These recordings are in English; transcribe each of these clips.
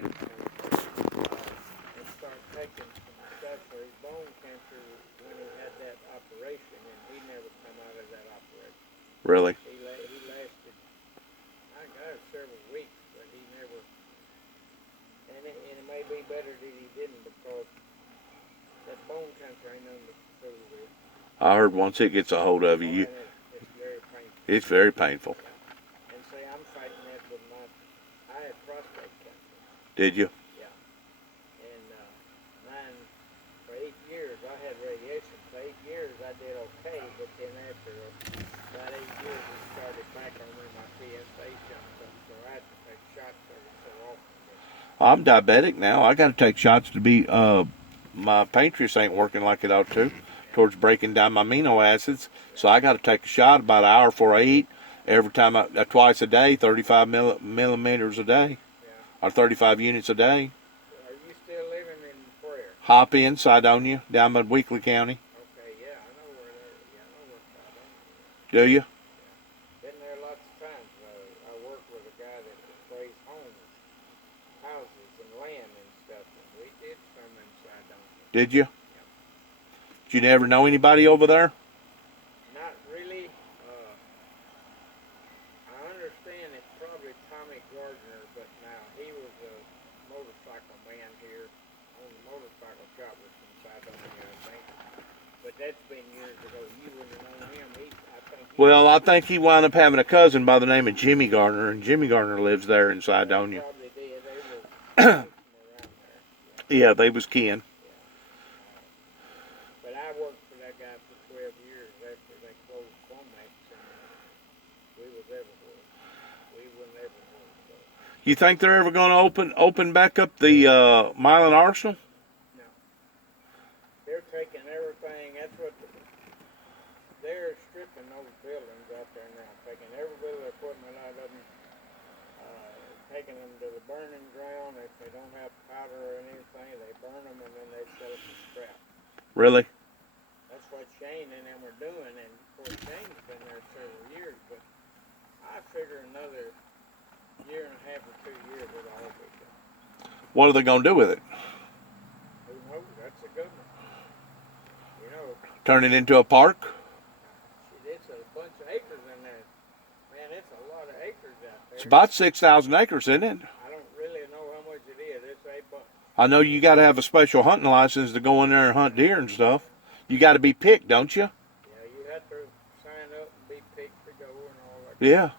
and start taking some stuff for his bone cancer when he had that operation, and he never come out of that operation. Really? He lasted, I got several weeks, but he never. And it may be better that he didn't, because that bone cancer ain't nothing to fool with. I heard once it gets a hold of you, It's very painful. it's very painful. Yeah. And see, I'm fighting that with I had prostate cancer. Did you? Yeah. And mine, for 8 years, I had radiation. For 8 years, I did okay, but then after about 8 years, it started back on me. My PSA jumped up, so I had to take shots every so often. I'm diabetic now. I got to take shots to be, my pancreas ain't working like it ought to, towards breaking down my amino acids. So I got to take a shot about an hour before I eat. Every time, twice a day, 35 millimeters a day, or 35 units a day. Are you still living in where? Hop in, Sidonia, down by Weakley County. Okay, yeah, I know where that is. Yeah, I know where Sidonia is. Do you? Been there lots of times. I worked with a guy that plays homes, houses, and land and stuff, and we did some in Sidonia. Did you? Did you never know anybody over there? Not really. I understand it's probably Tommy Gardner, but now he was a motorcycle man here on the motorcycle shop with some Sidonia, I think. But that's been years ago. You wouldn't have known him. Well, I think he wound up having a cousin by the name of Jimmy Gardner, and Jimmy Gardner lives there in Sidonia. Probably did. They were from around there. Yeah, they was kin. But I worked for that guy for 12 years after they closed Fomax, and we was everywhere. We wouldn't everywhere. So. You think they're ever going to open back up the Milan Arsenal? No. They're taking everything. That's what they're stripping those buildings out there now, taking every bit of equipment out of them, taking them to the burning ground. If they don't have powder or anything, they burn them and then they sell it for scrap. Really? That's what Shane and them are doing, and of course Shane's been there several years, but I figure another year and a half or 2 years it'll all be done. What are they going to do with it? Who knows? That's a good one. You know. Turn it into a park? It's a bunch of acres in there. Man, it's a lot of acres out there. It's about 6,000 acres, isn't it? I don't really know how much it is. It's a bunch. I know you got to have a special hunting license to go in there and hunt deer and stuff. You got to be picked, don't you? Yeah, you have to sign up and be picked to go and all that. Yeah.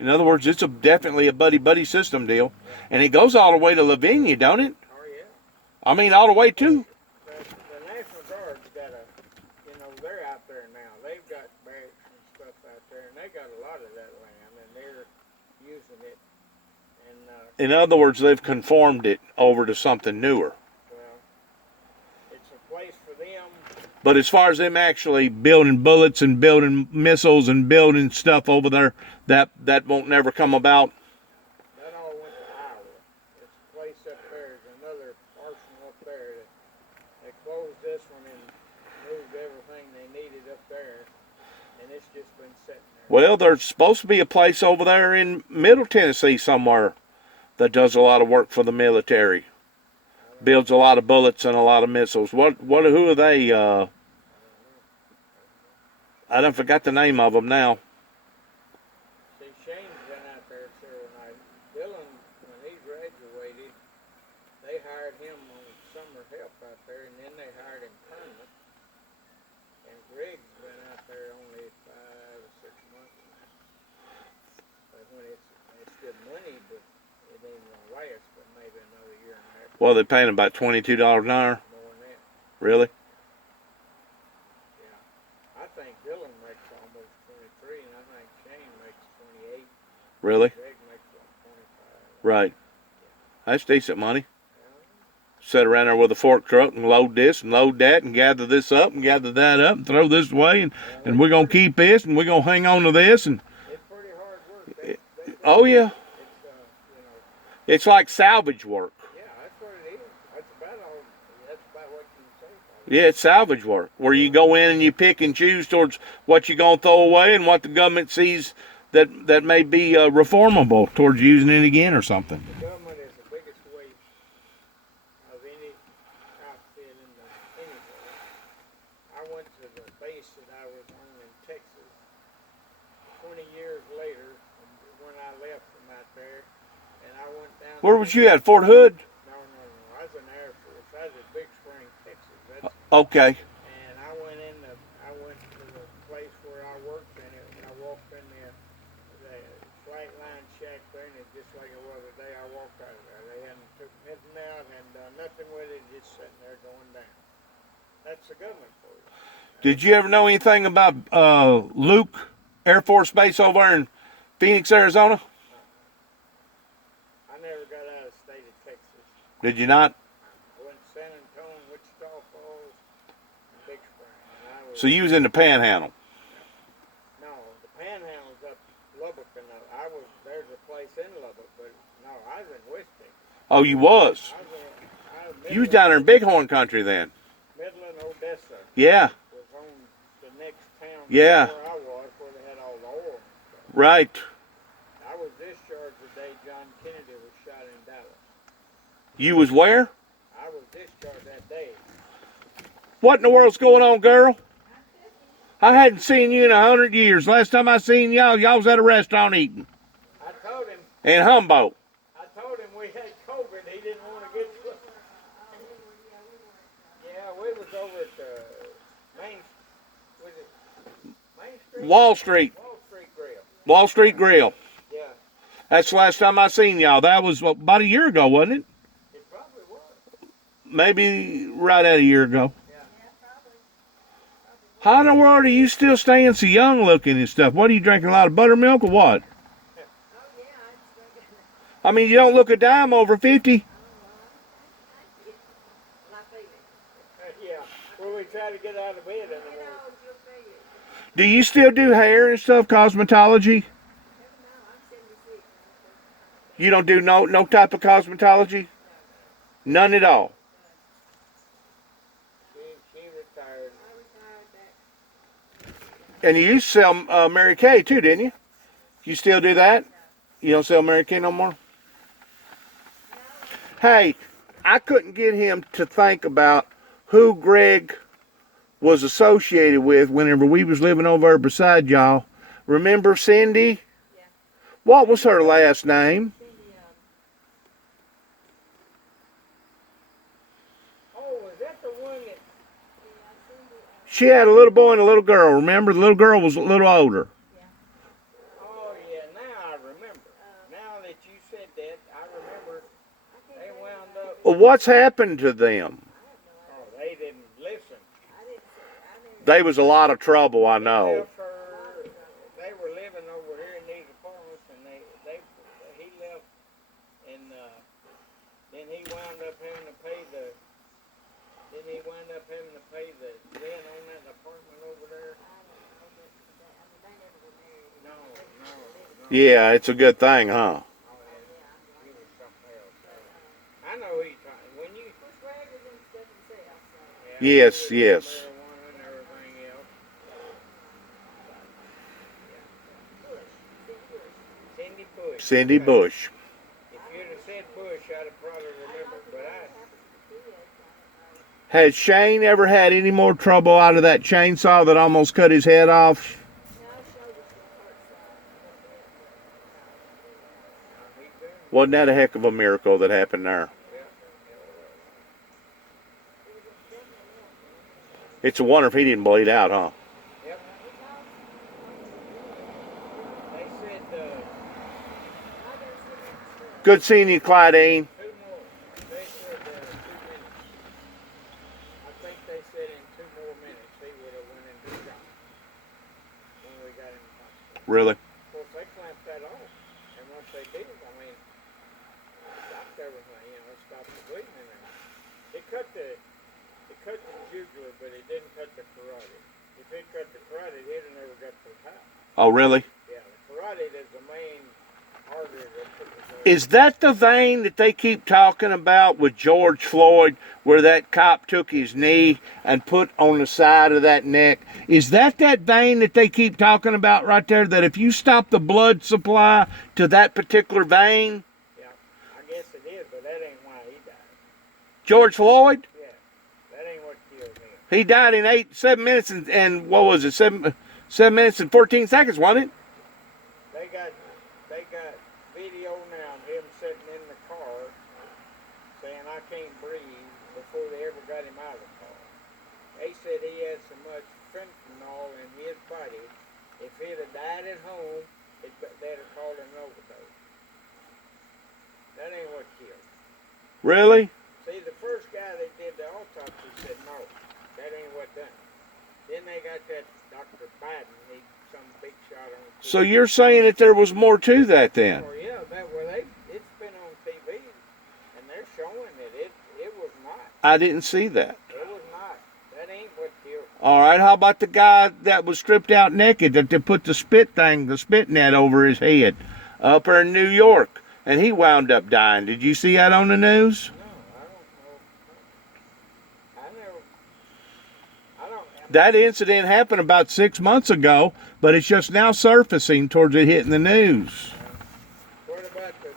In other words, it's definitely a buddy system deal. Yeah. And it goes all the way to Lavinia, don't it? Oh, yeah. I mean, all the way to. The National Guard's got they're out there now. They've got barracks and stuff out there, and they got a lot of that land, and they're using it. And in other words, they've conformed it over to something newer. Well, it's a place for them. But as far as them actually building bullets and building missiles and building stuff over there, that won't never come about. That all went to Iowa. It's a place up there. There's another arsenal up there. They closed this one and moved everything they needed up there, and it's just been sitting there. Well, there's supposed to be a place over there in Middle Tennessee somewhere that does a lot of work for the military. Builds a lot of bullets and a lot of missiles. Who are they? I done forgot the name of them now. See, Shane's been out there several nights. Dylan, when he graduated, they hired him on summer help out there, and then they hired him permanent. And Greg's been out there only 5 or 6 months now. But when it's good money, but it ain't gonna last but maybe another year and a half. Well, they're paying about $22 an hour. More than that. Really? Yeah. I think Dylan makes almost 23, and I think Shane makes 28. Really? Greg makes like 25. Right. That's decent money. Sit around there with a fork truck and load this and load that and gather this up and gather that up and throw this away and we're going to keep this and we're going to hang on to this. And it's pretty hard work. oh, yeah. It's like salvage work. Yeah, that's what it is. That's about what you can say. Yeah, it's salvage work where you go in and you pick and choose towards what you're going to throw away and what the government sees that may be reformable towards using it again or something. The government is the biggest waste Where was you at? Fort Hood? No. I was in the Air Force. I was at Big Spring, Texas. That's, Okay. and I went to the place where I worked in it, and I walked in there, the flight line shack there, and it's just like it was the day I walked out of there. They hadn't took nothing out, hadn't done nothing with it, just sitting there going down. That's the government for you. Did you ever know anything about Luke Air Force Base over there in Phoenix, Arizona? I never got out of the state of Texas. Did you not? I went to San Antonio, Wichita Falls, and Big Spring. And So you was in the Panhandle. No, the Panhandle's up Lubbock, and there's a place in Lubbock, but no, I was in West Texas. Oh, you was? I was You was down there in Bighorn country then. Midland, Odessa. Yeah. Was on the next town Yeah. where I was, where they had all the oil and stuff. Right. I was discharged the day John Kennedy was shot in Dallas. You was where? I was discharged that day. What in the world's going on, girl? I hadn't seen you in 100 years. Last time I seen y'all was at a restaurant eating. I told him In Humboldt. we had COVID. He didn't want to get to it. Yeah, we was over at Main Street? Wall Street. Wall Street Grill. Wall Street Grill. Yeah, That's the last time I seen y'all. That was about a year ago, wasn't it? it probably was. Maybe right at a year ago. Yeah. How in the world are you still staying so young looking and stuff? What are you drinking, a lot of buttermilk or what? I mean, you don't look a dime over 50. Yeah. Well, we try to get out of bed in the morning. Do you still do hair and stuff, cosmetology? You don't do no type of cosmetology? None at all. She retired. And you used to sell Mary Kay too, didn't you? You still do that? You don't sell Mary Kay no more? Hey, I couldn't get him to think about who Greg was associated with whenever we was living over there beside y'all. Remember Cindy? Yeah. What was her last name? Oh, is that the one that? She had a little boy and a little girl. Remember, the little girl was a little older. Oh yeah, now I remember. Now that you said that, I remember. They wound up. Well, what's happened to them? Oh, they didn't listen. They was a lot of trouble, I know. They were living over here in these apartments, and he left, and then he wound up having to pay the. Then he wound up having to pay the rent on that apartment over there. No. Yeah, it's a good thing, huh? Oh, it was something else. I know he's trying. When you. Yes, yes. Marijuana and everything else. Cindy Bush. Cindy Bush. If you'd have said Bush, I'd have probably remembered. But Has Shane ever had any more trouble out of that chainsaw that almost cut his head off? Wasn't that a heck of a miracle that happened there? It's a wonder if he didn't bleed out, huh? Yep. They said Good seeing you, Clydine. 2 more. They said 2 minutes. I think they said in 2 more minutes he would have went into shock when we got him to the hospital. Really? Of course, they clamped that off, and once they did, I mean, it stopped everything. It stopped the bleeding and everything. It cut the jugular, but it didn't cut the carotid. If it cut the carotid, he'd have never got to the house. Oh, really? Yeah, the carotid is the main artery that put the blood. Is that the vein that they keep talking about with George Floyd, where that cop took his knee and put on the side of that neck? Is that vein that they keep talking about right there, that if you stop the blood supply to that particular vein? Yeah, I guess it is, but that ain't why he died. George Floyd? Yeah, that ain't what killed him. He died in 7 minutes and what was it, 7 minutes and 14 seconds, wasn't it? They got video now of him sitting in the car before they ever got him out of the car. They said he had so much fentanyl in his body, if he'd have died at home, they'd have called him an overdose. That ain't what killed him. Really? See, the first guy that did the autopsy said no, that ain't what done it. Then they got that Dr. Biden, some big shot on TV. So you're saying that there was more to that then? Oh yeah, it's been on TV, and they're showing it. It was not. I didn't see that. It was not. That ain't what killed him. All right, how about the guy that was stripped out naked, that they put the spit net over his head up there in New York, and he wound up dying? Did you see that on the news? No, I don't know. I don't. That incident happened about 6 months ago, but it's just now surfacing towards it hitting the news. What about the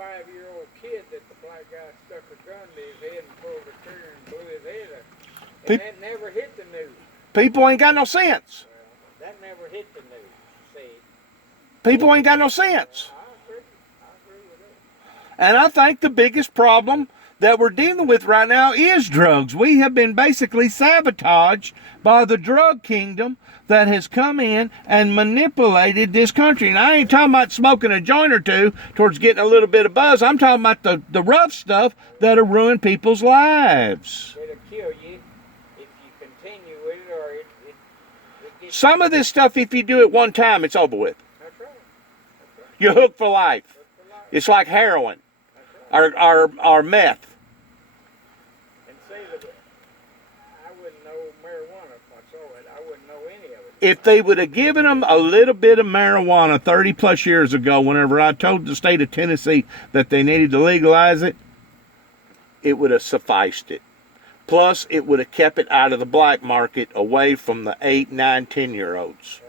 5-year-old kid that the black guy stuck a gun to his head and pulled the trigger and blew his head up? And that never hit the news. People ain't got no sense. Well, that never hit the news. See? People ain't got no sense. I agree with that. And I think the biggest problem that we're dealing with right now is drugs. We have been basically sabotaged by the drug kingdom that has come in and manipulated this country. And I ain't talking about smoking a joint or two towards getting a little bit of buzz. I'm talking about the rough stuff that'll ruin people's lives. It'll kill you if you continue with it, or it gets... Some of this stuff, if you do it one time, it's over with. That's right. You're hooked for life. It's like heroin or meth. And say that I wouldn't know marijuana if I saw it. I wouldn't know any of it. If they would have given them a little bit of marijuana 30 plus years ago, whenever I told the state of Tennessee that they needed to legalize it, it would have sufficed it. Plus, it would have kept it out of the black market, away from the 8, 9, 10-year-olds.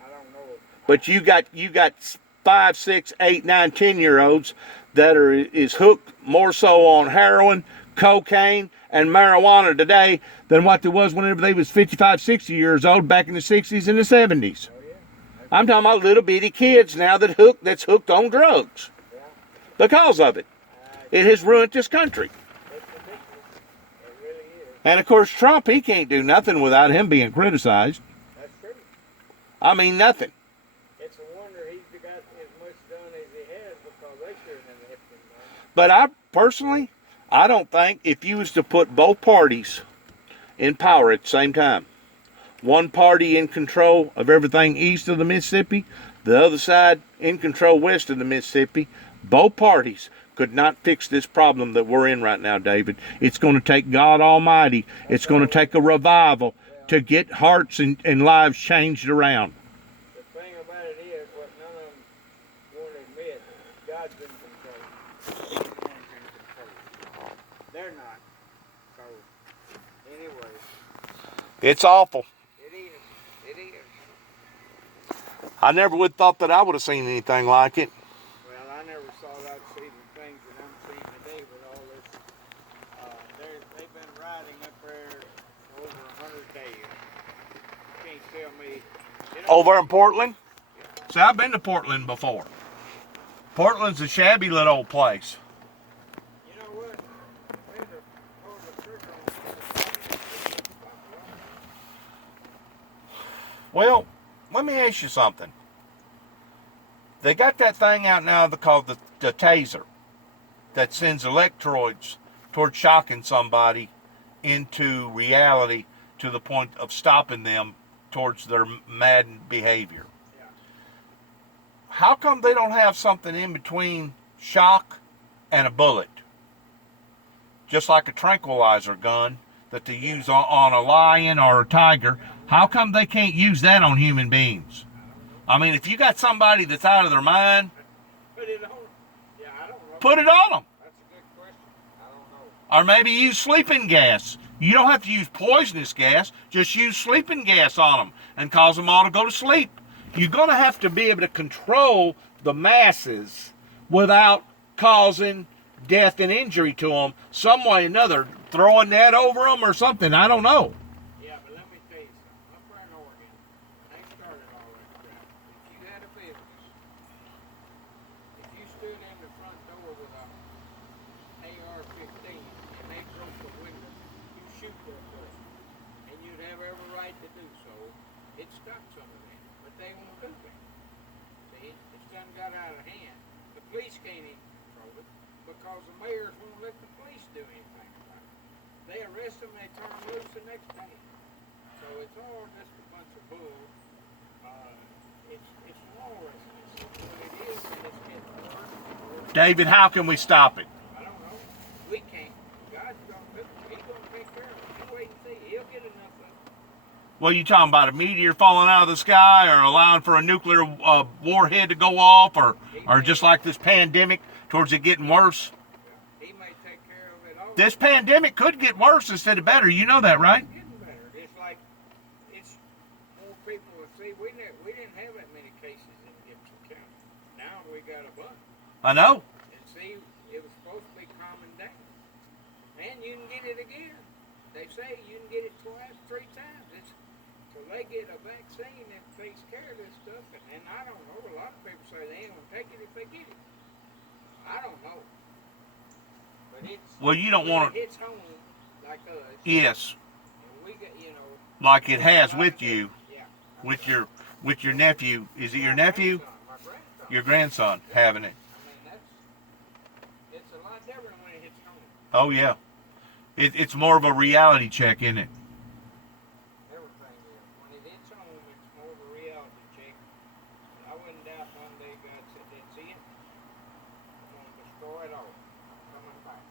I don't know. But you got 5, 6, 8, 9, 10-year-olds that is hooked more so on heroin, cocaine, and marijuana today than what there was whenever they was 55, 60 years old back in the 60s and the 70s. Oh, yeah. I'm talking about little bitty kids now that's hooked on drugs Yeah. because of it. It has ruined this country. It's ridiculous. It really is. And of course, Trump, he can't do nothing without him being criticized. That's true. I mean, nothing. It's a wonder he's got as much done as he has, because they sure haven't helped him none. But I don't think if you was to put both parties in power at the same time, one party in control of everything east of the Mississippi, the other side in control west of the Mississippi, both parties could not fix this problem that we're in right now, David. It's going to take God Almighty. It's going to take a revival to get hearts and lives changed around. The thing about it is, what none of them want to admit, God's in control. He's the one's in control. They're not. So, anyway, It's awful. it is. It is. I never would thought that I would have seen anything like it. Well, I never thought I'd see the things that I'm seeing today with all this. They've been riding up there for over 100 days. You can't tell me. Over in Portland? See, I've been to Portland before. Portland's a shabby little old place. You know what? There's a trigger on this. Well, let me ask you something. They got that thing out now called the taser that sends electrodes towards shocking somebody into reality to the point of stopping them towards their maddened behavior. Yeah. How come they don't have something in between shock and a bullet? Just like a tranquilizer gun that they use on a lion or a tiger. How come they can't use that on human beings? I mean, if you got somebody that's out of their mind, Put it on. Yeah, I don't know. put it on them. That's a good question. I don't know. Or maybe use sleeping gas. You don't have to use poisonous gas. Just use sleeping gas on them and cause them all to go to sleep. You're going to have to be able to control the masses without causing death and injury to them some way or another. Throw a net over them or something. I don't know. Yeah, but let me tell you something. Up there in Oregon, they started all that crap. If you had a business, if you stood in the front door with a AR-15 and they broke the window, nuclear plant, and you'd have every right to do so, it'd stop some of that. But they won't do that. See, it's done got out of hand. The police can't even control it because the mayors won't let the police do anything about it. They arrest them, they turn them loose the next day. So it's all just a bunch of bull. It's lawlessness. What it is, and it's getting worse and worse. David, how can we stop it? I don't know. We can't. God's gonna do it. He's gonna take care of it. You wait and see. He'll get enough of it. What are you talking about? A meteor falling out of the sky, or allowing for a nuclear warhead to go off, or just like this pandemic, towards it getting worse? He may take care of it all. This pandemic could get worse instead of better. You know that, right? It's getting better. It's like it's more people. See, we didn't have that many cases in Gibson County. Now we got a bunch. I know. And see, it was supposed to be calming down. And you can get it again. They say you can get it twice, 3 times. So they get a vaccine that takes care of this stuff. And I don't know. A lot of people say they ain't gonna take it if they get it. I don't know. But it's Well, you don't want to. It's home like us. Yes. And we got, Like it has with you, yeah. with your nephew. Is it your nephew? My grandson. Your grandson having it. I mean, it's a lot different when it hits home. Oh yeah. It's more of a reality check, isn't it? Everything is. When it hits home, it's more of a reality check. I wouldn't doubt one day God said, that's it. I'm going to destroy it all. I'm coming back.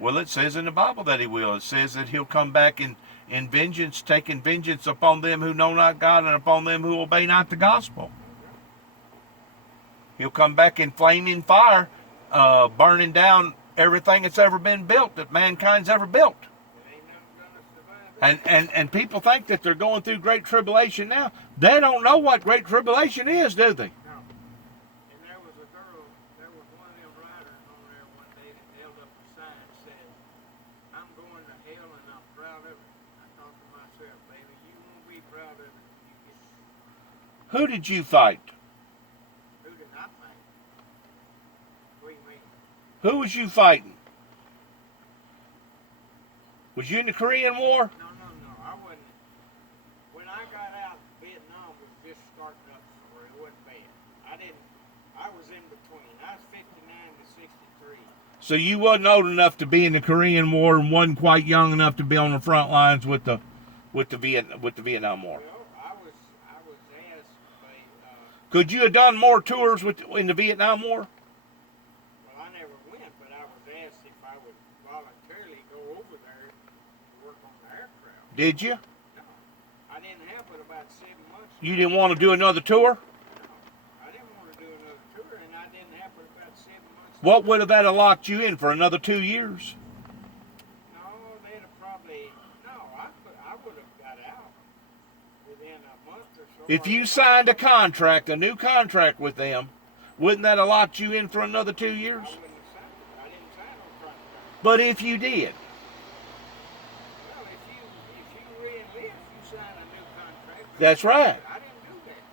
Well, it says in the Bible that he will. It says that he'll come back in vengeance, taking vengeance upon them who know not God and upon them who obey not the gospel. He'll come back in flaming fire, burning down everything that's ever been built, that mankind's ever built. Ain't nothing gonna survive it. And people think that they're going through great tribulation now. They don't know what great tribulation is, do they? No. And there was a girl, there was one of them riders on there one day that held up a sign and said, I'm going to hell and I'm proud of it. I thought to myself, baby, you won't be proud of it when you get there. Who did you fight? Who did I fight? What do you mean? Who was you fighting? Was you in the Korean War? No, I wasn't. When I got out, Vietnam was just starting up, so it wasn't bad. I was in between. I was 59 to 63. So you wasn't old enough to be in the Korean War and wasn't quite young enough to be on the front lines with the Vietnam War. Well, I was asked by, Could you have done more tours in the Vietnam War? well, I never went, but I was asked if I would voluntarily go over there to work on the aircraft. Did you? No, I didn't have but about 7 months. You didn't want to do another tour? No, I didn't want to do another tour, and I didn't have but about 7 months. What would have that have locked you in for another 2 years? No, they'd have probably. No, I would have got out within a month or so. If you signed a new contract with them, wouldn't that have locked you in for another 2 years? I wouldn't have signed it. I didn't sign no contract. But if you did, Well, if you re-enlist, you sign a new contract. That's right. I didn't do that.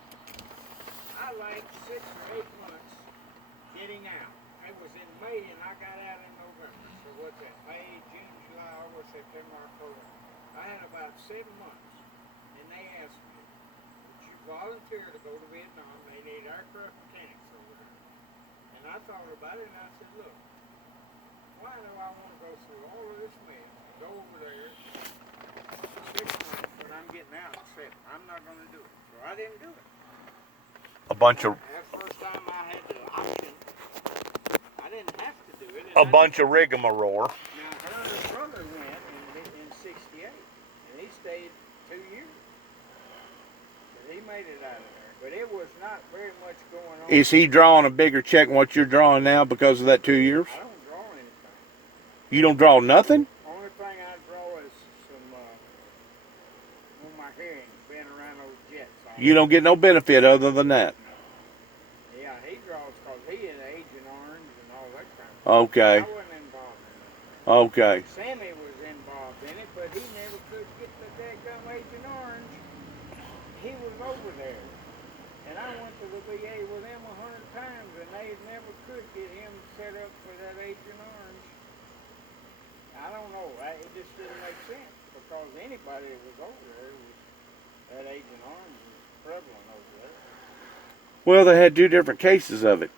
I like 6 or 8 months getting out. It was in May and I got out in November. So what's that? May, June, July, August, September, October. I had about 7 months. And they asked me, would you volunteer to go to Vietnam? They need aircraft mechanics over there. And I thought about it and I said, look, why do I want to go through all of this mess, go over there, 6 months when I'm getting out and said, I'm not going to do it. So I didn't do it. a bunch of That first time I had the option, I didn't have to do it. a bunch of rigmarole. Now, her brother went in 68, and he stayed 2 years. But he made it out of there. But it was not very much going on. Is he drawing a bigger check than what you're drawing now because of that 2 years? I don't draw anything. You don't draw nothing? Only thing I draw is some, on my hearing, being around those jets. You don't get no benefit other than that. Yeah, he draws because he is Agent Orange and all that kind of stuff. Okay. I wasn't involved in it. Okay. Sammy was involved in it, but he never could get the daggum Agent Orange. He was over there. And I went to the VA with him 100 times, and they never could get him set up for that Agent Orange. I don't know. It just didn't make sense because anybody that was over there was that Agent Orange was prevalent over there. Well, they had two different cases of it.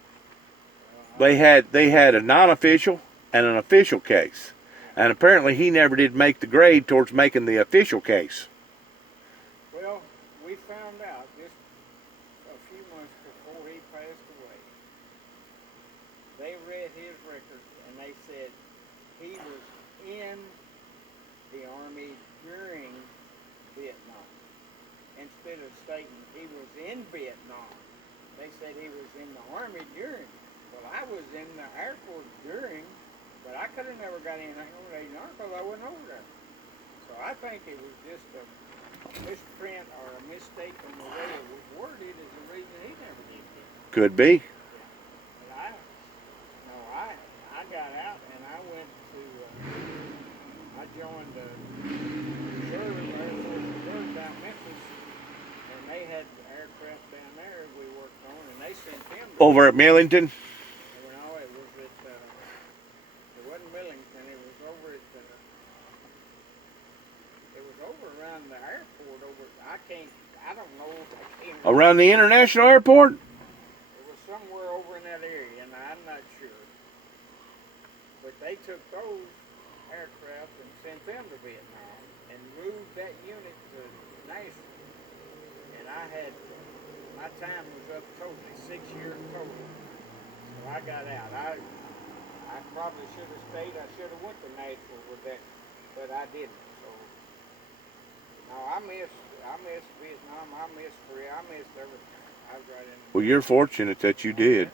They had a non-official and an official case, and apparently he never did make the grade towards making the official case. Well, we found out just a few months before he passed away. They read his records and they said he was in the Army during Vietnam. Instead of stating he was in Vietnam, they said he was in the Army during. Well, I was in the Air Force during, but I could have never got anything over Agent Orange because I wasn't over there. So I think it was just a misprint or a mistake in the way it was worded is the reason he never did it. Could be. But I got out and I went to, I joined the Reserve, Air Force Reserve down Memphis, and they had aircraft down there we worked on, and they sent him Over at Millington? No, it was at, it wasn't Millington, it was over at, it was over around the airport I don't know, I can't remember. Around the international airport? It was somewhere over in that area, and I'm not sure. But they took those aircraft and sent them to Vietnam and moved that unit to Nashville. And my time was up totally, 6 years total. So I got out. I probably should have stayed. I should have went to Nashville with that, but I didn't. So, no, I missed Vietnam. I missed Korea. I missed everything. I was right in. Well, you're fortunate that you did.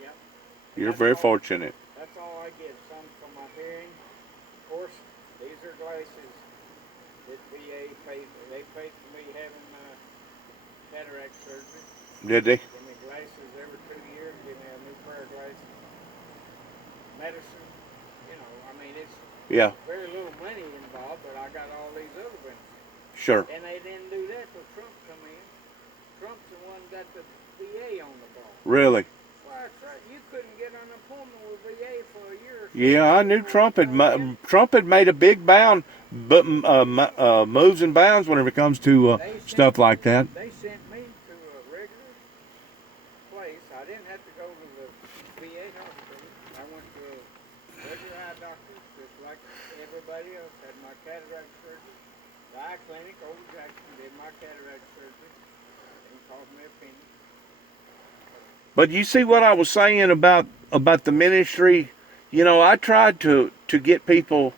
Yep. You're very fortunate. That's all I get. Some for my hearing. Of course, these are glasses that VA paid. They paid for me having cataract surgery. Did they? Give me glasses every 2 years. Give me a new pair of glasses. Medicine. I mean, it's very little money involved, but I got all these other benefits. Sure. And they didn't do that till Trump come in. Trump's the one got the VA on the ball. Really? Well, that's right. You couldn't get unemployment with VA for a year or so. Yeah, I knew Trump had made a big moves and bounds whenever it comes to stuff like that. They sent me to a regular place. I didn't have to go to the VA hospital. I went to a regular eye doctor, just like everybody else. Had my cataract surgery. The eye clinic, Old Jackson, did my cataract surgery. Didn't cost me a penny. But you see what I was saying about the ministry? I tried to get people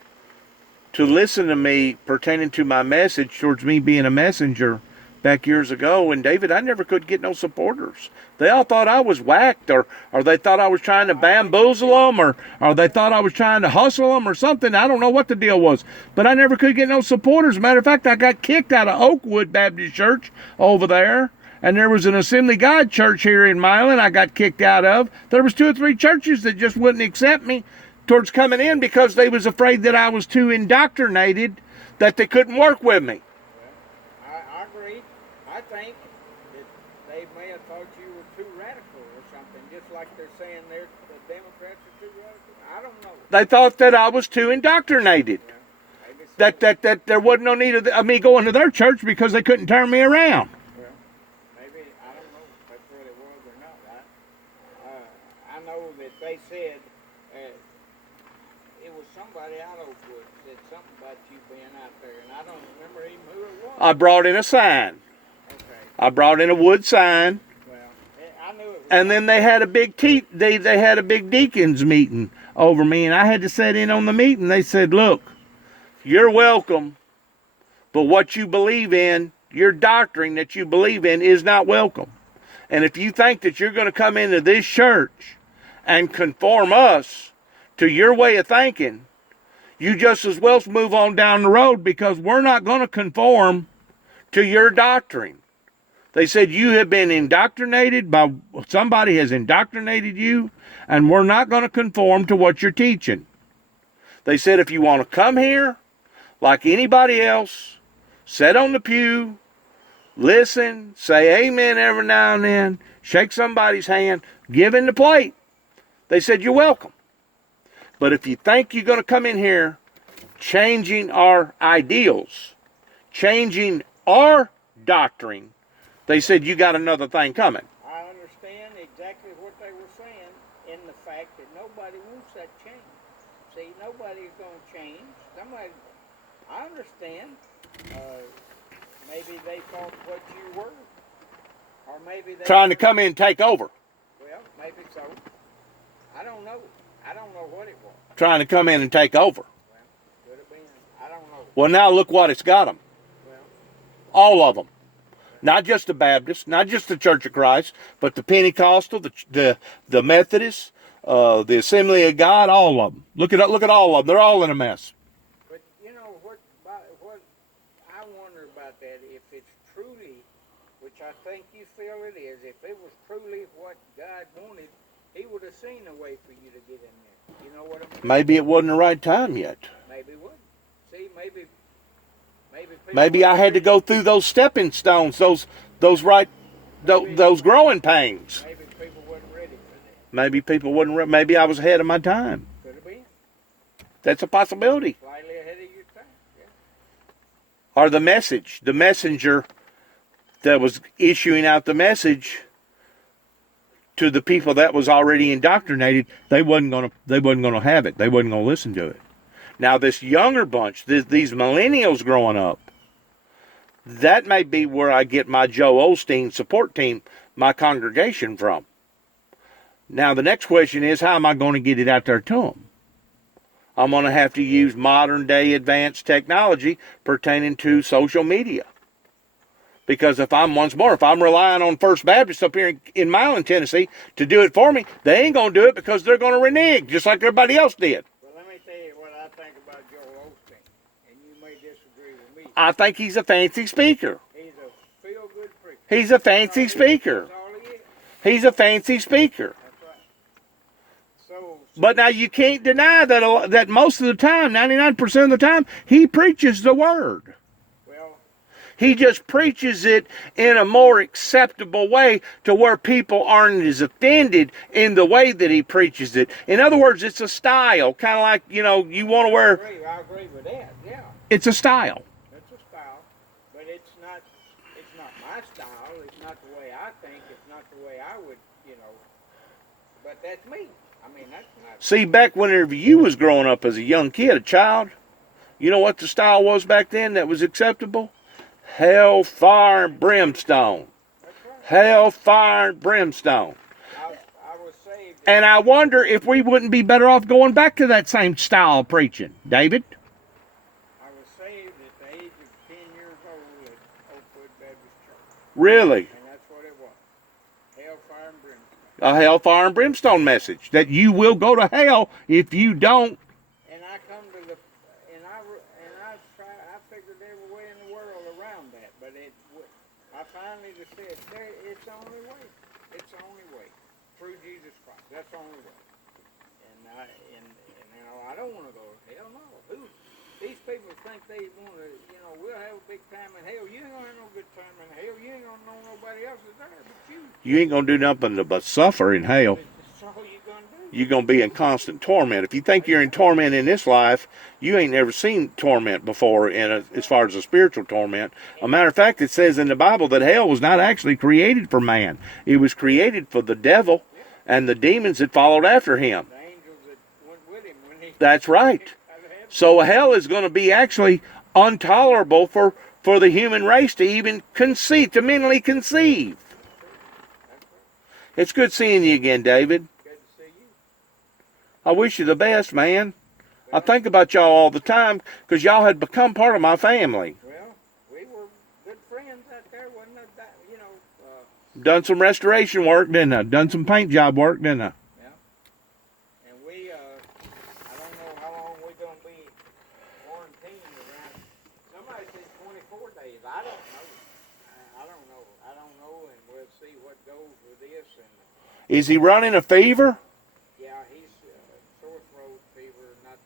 to listen to me pertaining to my message towards me being a messenger back years ago. And David, I never could get no supporters. They all thought I was whacked, or they thought I was trying to bamboozle them, or they thought I was trying to hustle them or something. I don't know what the deal was. But I never could get no supporters. Matter of fact, I got kicked out of Oakwood Baptist Church over there. And there was an Assembly God church here in Milan I got kicked out of. There was 2 or 3 churches that just wouldn't accept me towards coming in because they was afraid that I was too indoctrinated, that they couldn't work with me. Well, I agree. I think that they may have thought you were too radical or something, just like they're saying the Democrats are too radical. I don't know. They thought that I was too indoctrinated. Yeah, That there wasn't no need of me going to their church because they couldn't turn me around. I know that they said it was somebody out of Oakwood said something about you being out there, and I don't remember even who it was. I brought in a sign. Okay. I brought in a wood sign. Well, I knew it was. And then they had a big they had a big deacons meeting over me, and I had to sit in on the meeting. They said, "Look, you're welcome, but what you believe in, your doctrine that you believe in, is not welcome. And if you think that you're going to come into this church and conform us to your way of thinking, you just as well move on down the road, because we're not going to conform to your doctrine." They said, "You have been indoctrinated by somebody has indoctrinated you, and we're not going to conform to what you're teaching." They said, "If you want to come here like anybody else, sit on the pew, listen, say amen every now and then, shake somebody's hand, give in the plate," they said, "you're welcome. But if you think you're going to come in here changing our ideals, changing our doctrine, they said you got another thing coming. I understand exactly what they were saying in the fact that nobody wants that change. See, nobody's going to change. I understand. Maybe they thought what you were, or maybe they Trying to come in and take over. Well, maybe so. I don't know. I don't know what it was. Trying to come in and take over. Well, could have been. I don't know. Well, now look what it's got them. Well, all of them. Not just the Baptists, not just the Church of Christ, but the Pentecostal, the Methodists, the Assembly of God, all of them. Look at all of them. They're all in a mess. but you know what I wonder about that, if it's truly, which I think you feel it is, if it was truly what God wanted, He would have seen a way for you to get in there. You know what I mean? Maybe it wasn't the right time yet. Maybe it would. See, maybe Maybe I had to go through those stepping stones, those growing pains. Maybe people wasn't ready for that. Maybe people wasn't. Maybe I was ahead of my time. Could have been. That's a possibility. Slightly ahead of your time. Yeah. Or the messenger that was issuing out the message to the people that was already indoctrinated, they wasn't gonna have it. They wasn't gonna listen to it. Now this younger bunch, these millennials growing up, that may be where I get my Joe Osteen support team, my congregation from. Now the next question is, how am I going to get it out there to them? I'm going to have to use modern day advanced technology pertaining to social media. Because if I'm relying on First Baptist up here in Milan, Tennessee to do it for me, they ain't going to do it because they're going to renege just like everybody else did. Well, let me tell you what I think about Joel Osteen, and you may disagree with me. I think he's a fancy speaker. He's a feel-good preacher. He's a fancy speaker. That's all he is. He's a fancy speaker. That's right. So But now you can't deny that most of the time, 99% of the time, he preaches the word. well, He just preaches it in a more acceptable way to where people aren't as offended in the way that he preaches it. In other words, it's a style, kind of like, you want to wear. I agree with that. Yeah, It's a style. it's a style, but it's not my style. It's not the way I think. It's not the way I would, But that's me. I mean, that's not. See, back whenever you was growing up as a young kid, a child, you know what the style was back then that was acceptable? Hell, fire, and brimstone. That's right. Hell, fire, and brimstone. I was saved. And I wonder if we wouldn't be better off going back to that same style of preaching. David? I was saved at the age of 10 years old at Oakwood Baptist Church, Really? and that's what it was. Hellfire and brimstone. A hell, fire, and brimstone message. That you will go to hell if you don't. And I come to the, and I figured every way in the world around that, but I finally just said, it's the only way. It's the only way. Through Jesus Christ. That's the only way. And I don't want to go to hell, no. These people think they want to, we'll have a big time in hell. You ain't going to have no good time in hell. You ain't going to know nobody else is there but you. You ain't going to do nothing but suffer in hell. That's all you're going to do. You're going to be in constant torment. If you think you're in torment in this life, you ain't never seen torment before as far as a spiritual torment. A matter of fact, it says in the Bible that hell was not actually created for man. It was created for the devil and the demons that followed after him. The angels that went with him when he... That's right. So hell is going to be actually intolerable for the human race to even conceive, to mentally conceive. It's good seeing you again, David. Good to see you. I wish you the best, man. I think about y'all all the time because y'all had become part of my family. Well, we were good friends out there, wasn't it? Done some restoration work, didn't I? Done some paint job work, didn't I? Yeah. And we, I don't know how long we're going to be quarantined around. Somebody said 24 days. I don't know. I don't know, and we'll see what goes with this. And Is he running a fever? yeah, he's sore throat fever, not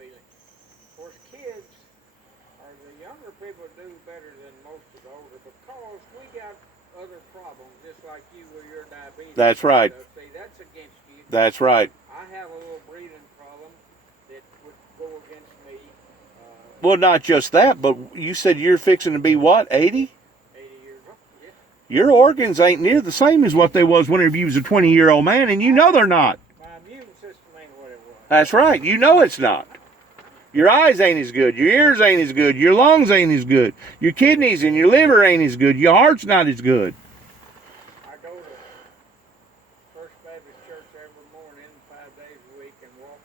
feeling. Of course, kids or the younger people do better than most of the older because we got other problems, just like you with your diabetes. That's right. See, that's against you. That's right. I have a little breathing problem. Well, not just that, but you said you're fixing to be what, 80? 80 years old. Yeah. Your organs ain't near the same as what they was whenever you was a 20-year-old man, and you know they're not. My immune system ain't what it was. That's right. You know it's not. Your eyes ain't as good. Your ears ain't as good. Your lungs ain't as good. Your kidneys and your liver ain't as good. Your heart's not as good. I go to First Baptist Church every morning, 5 days a week, and walk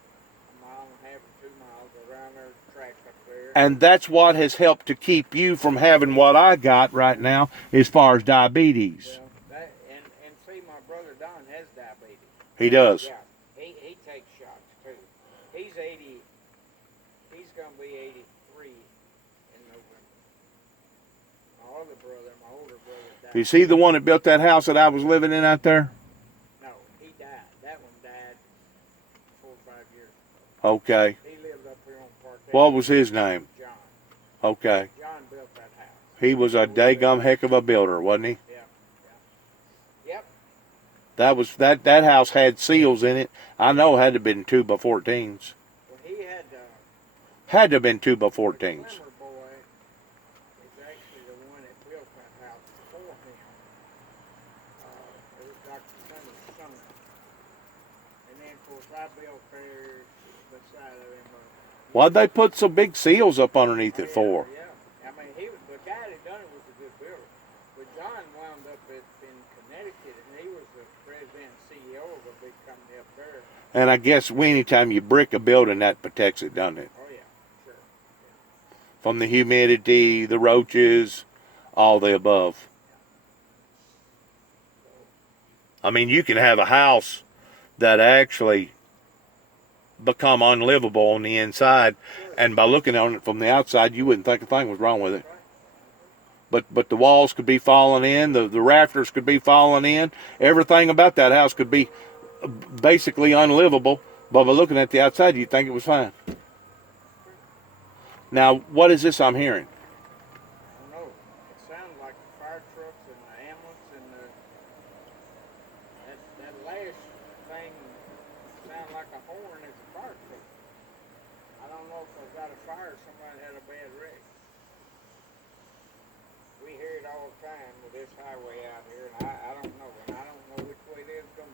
a mile and a half or 2 miles around their track up there. And that's what has helped to keep you from having what I got right now as far as diabetes. Well, and see, my brother Don has diabetes. He does. Yeah, he takes shots too. He's 80. He's gonna be 83 in November. My older brother died. Is he the one that built that house that I was living in out there? No, he died. That one died 4 or 5 years ago. Okay. He lived up here on Park Avenue. What was his name? John. Okay. John built that house. He was a daggum heck of a builder, wasn't he? Yeah. Yep. That was that house had seals in it. I know it had to have been 2x14s. Well, he had. Had to have been 2x14s. The Clemmer boy is actually the one that built that house for him. It was Dr. Clemmer's son. And then, of course, I built there beside of him. Why'd they put some big seals up underneath it for? Yeah. I mean, the guy that done it was a good builder. But John wound up in Connecticut, and he was the president and CEO of a big company up there. And I guess anytime you brick a building, that protects it, doesn't it? Oh, yeah. Sure. Yeah. From the humidity, the roaches, all the above. I mean, you can have a house that actually become unlivable on the inside, and by looking on it from the outside, you wouldn't think a thing was wrong with it. But the walls could be falling in, the rafters could be falling in, everything about that house could be basically unlivable, but by looking at the outside, you'd think it was fine. Now, what is this I'm hearing? I don't know. It sounded like the fire trucks and the ambulance and that last thing sounded like a horn as a fire truck. I don't know if they've got a fire or somebody had a bad wreck. We hear it all the time with this highway out here, and I don't know. And I don't know which way it is going.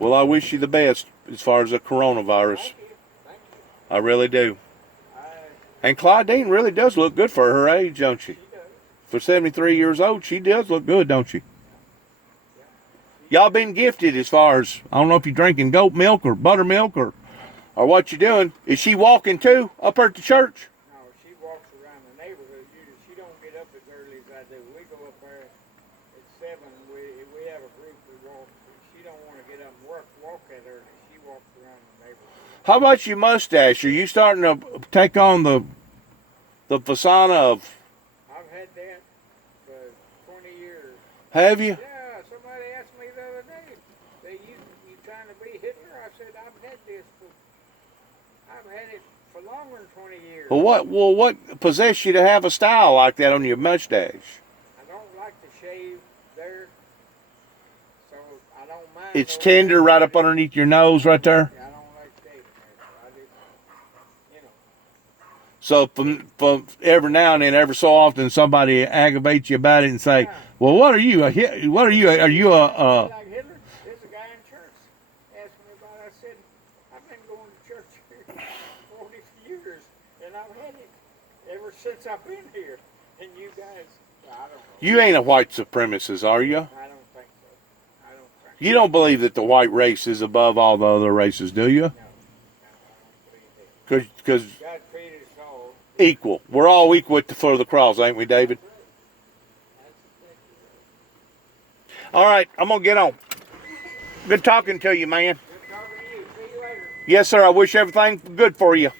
Well, I wish you the best as far as the coronavirus. Thank you. Thank you. I really do. And Claudine really does look good for her age, don't she? She does. For 73 years old, she does look good, don't she? Y'all been gifted as far as, I don't know if you're drinking goat milk or buttermilk or what you're doing. Is she walking too up at the church? No, she walks around the neighborhood. She don't get up as early as I do. We go up there at 7. We have a group we walk. She don't want to get up and walk that early. She walks around the neighborhood. How about your mustache? Are you starting to take on the persona of... I've had that for 20 years. Have you? Yeah, somebody asked me the other day, say, you trying to be Hitler? I said, I've had it for longer than 20 years. Well, what possessed you to have a style like that on your mustache? I don't like to shave there, so I don't mind. It's tender right up underneath your nose right there. I don't like shaving there, so I just, you know. So from every now and then, every so often, somebody aggravates you about it and say, Yeah. "Well, what are you? What are you? Are you a?" Like Hitler, there's a guy in church asked me about it. I said, I've been going to church here 40 years, and I've had it ever since I've been here. And you guys, I don't know. You ain't a white supremacist, are you? I don't think so. I don't think You don't believe that the white race is above all the other races, do you? so. No, I don't believe it. Because God created us all. equal. We're all equal for the cross, ain't we, David? All right, I'm going to get on. Good talking to you, man. Good talking to you. See you later. Yes, sir. I wish everything good for you.